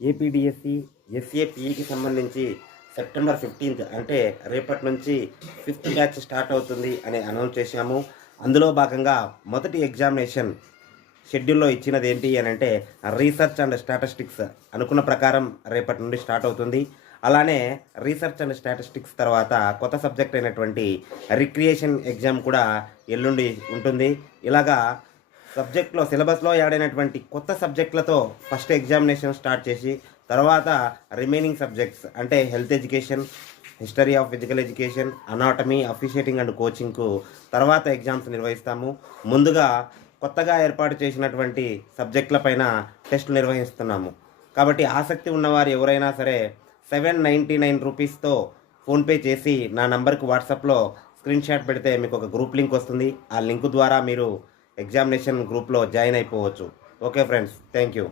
APDSC ఎస్ఏపిఈకి సంబంధించి September 15th అంటే రేపటి నుంచి 5th బ్యాచ్ స్టార్ట్ అవుతుంది అని అనౌన్స్ చేశాము. అందులో భాగంగా మొదటి ఎగ్జామినేషన్ షెడ్యూల్లో ఇచ్చినది ఏంటి అని అంటే రీసెర్చ్ అండ్ స్టాటిస్టిక్స్ అనుకున్న ప్రకారం రేపటి నుండి స్టార్ట్ అవుతుంది. అలానే రీసెర్చ్ అండ్ స్టాటిస్టిక్స్ తర్వాత కొత్త సబ్జెక్ట్ అయినటువంటి రిక్రియేషన్ ఎగ్జామ్ కూడా ఎల్లుండి ఉంటుంది. ఇలాగా సబ్జెక్ట్లో సిలబస్లో యాడ్ అయినటువంటి కొత్త సబ్జెక్టులతో ఫస్ట్ ఎగ్జామినేషన్ స్టార్ట్ చేసి తర్వాత రిమైనింగ్ సబ్జెక్ట్స్ అంటే health education, history of physical education, anatomy, officiating and కోచింగ్కు తర్వాత ఎగ్జామ్స్ నిర్వహిస్తాము. ముందుగా కొత్తగా ఏర్పాటు చేసినటువంటి సబ్జెక్టులపైన టెస్టులు నిర్వహిస్తున్నాము. కాబట్టి ఆసక్తి ఉన్నవారు ఎవరైనా సరే 799 రూపీస్తో ఫోన్పే చేసి నా నంబర్కి వాట్సాప్లో స్క్రీన్ షాట్ పెడితే మీకు ఒక గ్రూప్ లింక్ వస్తుంది. ఆ లింక్ ద్వారా మీరు ఎగ్జామినేషన్ గ్రూప్లో జాయిన్ అయిపోవచ్చు. Okay friends, thank you.